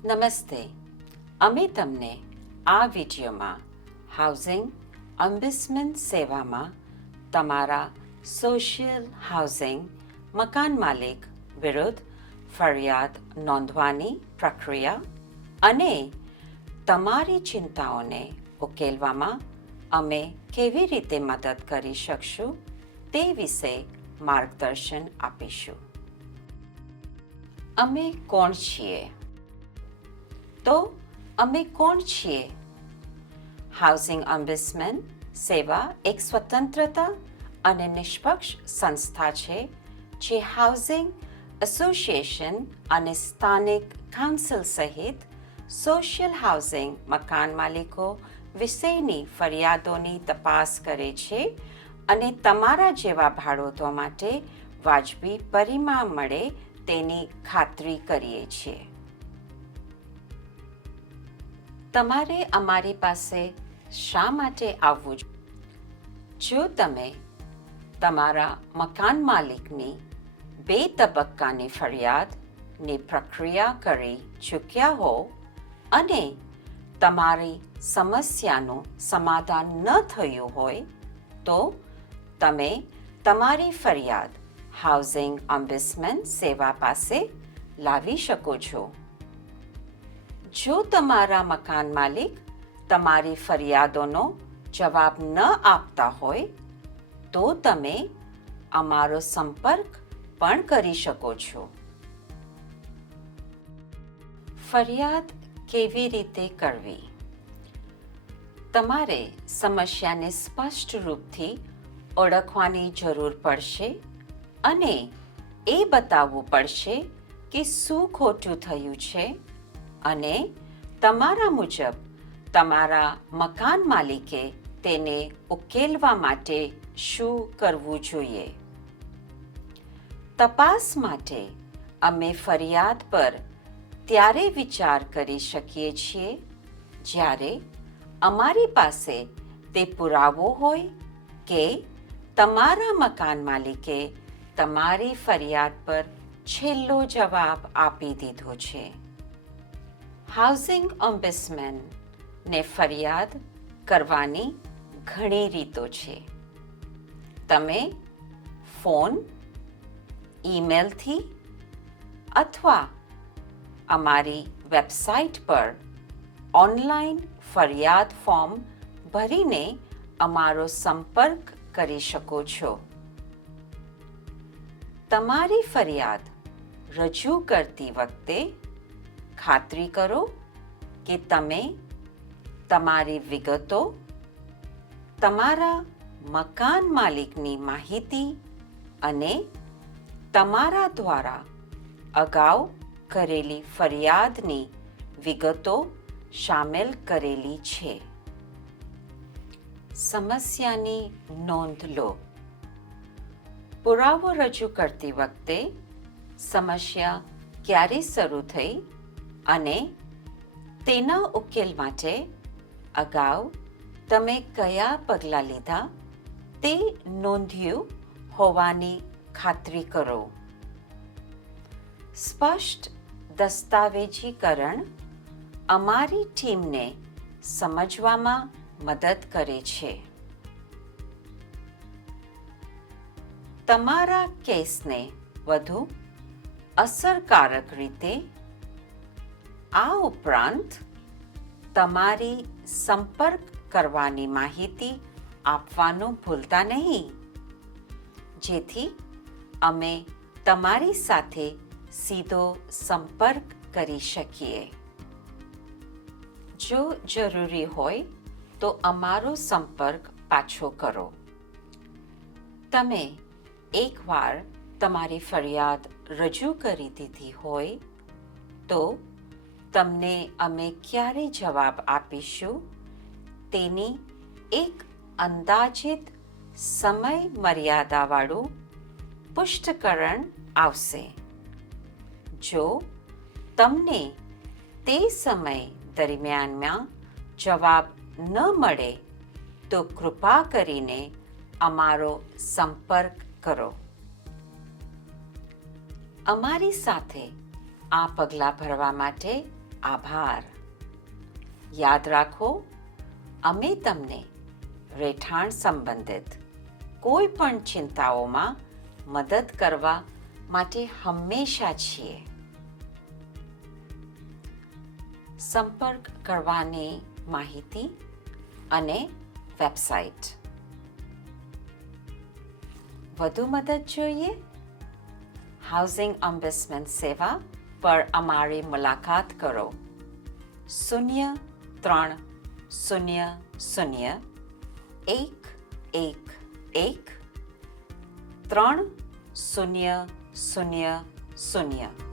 નમસ્તે. અમે તમને આ વિડીયોમાં હાઉસિંગ ઓમ્બુડસમેન સેવામાં તમારા સોશિયલ હાઉસિંગ મકાન માલિક વિરુદ્ધ ફરિયાદ નોંધવાની પ્રક્રિયા અને તમારી ચિંતાઓને ઉકેલવામાં અમે કેવી રીતે મદદ કરી શકશું તે વિશે માર્ગદર્શન આપીશું. અમે કોણ છીએ? તો અમે કોણ છીએ? હાઉસિંગ ઓમ્બુડસમેન સેવા એક સ્વતંત્રતા અને નિષ્પક્ષ સંસ્થા છે જે હાઉસિંગ એસોસિએશન અને સ્થાનિક કાઉન્સિલ સહિત સોશિયલ હાઉસિંગ મકાન માલિકો વિશેની ફરિયાદોની તપાસ કરે છે અને તમારા જેવા ભાડૂતો માટે વાજબી પરિણામ મળે તેની ખાતરી કરીએ છીએ. તમારે અમારી પાસે શા માટે આવવું? જો તમે તમારા મકાન માલિકની 2 તબક્કાની ફરિયાદની પ્રક્રિયા કરી ચૂક્યા હો અને તમારી સમસ્યાનું સમાધાન ન થયું હોય તો તમે તમારી ફરિયાદ હાઉસિંગ ઓમ્બુડસમેન સેવા પાસે લાવી શકો છો. જો તમારા મકાન માલિક તમારી ફરિયાદોનો જવાબ ન આપતા હોય તો તમે અમારો સંપર્ક પણ કરી શકો છો. ફરિયાદ કેવી રીતે કરવી? તમારે સમસ્યાને સ્પષ્ટ રૂપથી ઓળખવાની જરૂર પડશે અને એ બતાવવું પડશે કે શું ખોટું થયું છે અને તમારા મુજબ તમારા મકાન માલિકે તેને ઉકેલવા માટે શું કરવું જોઈએ. તપાસ માટે અમે ફરિયાદ પર ત્યારે વિચાર કરી શકીએ છીએ જ્યારે અમારી પાસે તે પુરાવો હોય કે તમારા મકાન માલિકે તમારી ફરિયાદ પર છેલ્લો જવાબ આપી દીધો છે. હાઉસિંગ ઓમ્બુડસમેનને ફરિયાદ કરવાની ઘણી રીતો છે. તમે ફોન, ઈમેલથી અથવા અમારી વેબસાઇટ પર ઓનલાઈન ફરિયાદ ફોર્મ ભરીને અમારો સંપર્ક કરી શકો છો. તમારી ફરિયાદ રજૂ કરતી વખતે ખાતરી કરો કે તમે તમારી વિગતો, તમારા મકાન માલિકની માહિતી અને તમારા દ્વારા અગાઉ કરેલી ફરિયાદની વિગતો શામેલ કરેલી છે. સમસ્યાની નોંધ લો. પુરાવો રજૂ કરતી વખતે સમસ્યા ક્યારે શરૂ થઈ અને તેના ઉકેલ માટે અગાઉ તમે કયા પગલાં લીધા તે નોંધ્યું હોવાની ખાતરી કરો. સ્પષ્ટ દસ્તાવેજીકરણ અમારી ટીમને સમજવામાં મદદ કરે છે. તમારા કેસને વધુ અસરકારક રીતે આ ઉપરાંત તમારી સંપર્ક કરવાની માહિતી આપવાનું ભૂલતા નહીં જેથી અમે તમારી સાથે સીધો સંપર્ક કરી શકીએ. જો જરૂરી હોય તો અમારો સંપર્ક પાછો કરો. તમે એકવાર તમારી ફરિયાદ રજૂ કરી દીધી હોય તો તમને અમે ક્યારે જવાબ આપીશું તેની એક અંદાજિત સમય મર્યાદાવાળું પુષ્ટિકરણ આવશે. જો તમને તે સમય દરમિયાનમાં જવાબ ન મળે તો કૃપા કરીને અમારો સંપર્ક કરો. અમારી સાથે આ પગલાં ભરવા માટે આભાર. યાદ રાખો, અમે તમને રહેઠાણ સંબંધિત કોઈ પણ ચિંતાઓમાં મદદ કરવા માટે હંમેશા છીએ. સંપર્ક કરવાની માહિતી અને વેબસાઇટ. વધુ મદદ જોઈએ? હાઉસિંગ ઓમ્બુડસમેન સેવા પર અમારી મુલાકાત કરો. 0300113000.